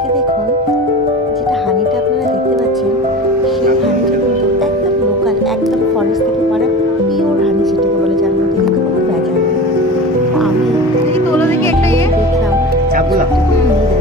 আজকে দেখুন যেটা হানিটা আপনারা দেখতে পাচ্ছেন, সেই হানিটা কিন্তু একদম লোকাল, একদম ফরেস্ট থেকে পাড়া পিওর হানি যেটাকে বলে, যার মধ্যে কিন্তু কোনো ভেজাল নেই। তো আমি দেখি তোলো দেখি একটা খেয়ে ইয়ে। দেখলাম চাপগুলা সত্যি, এই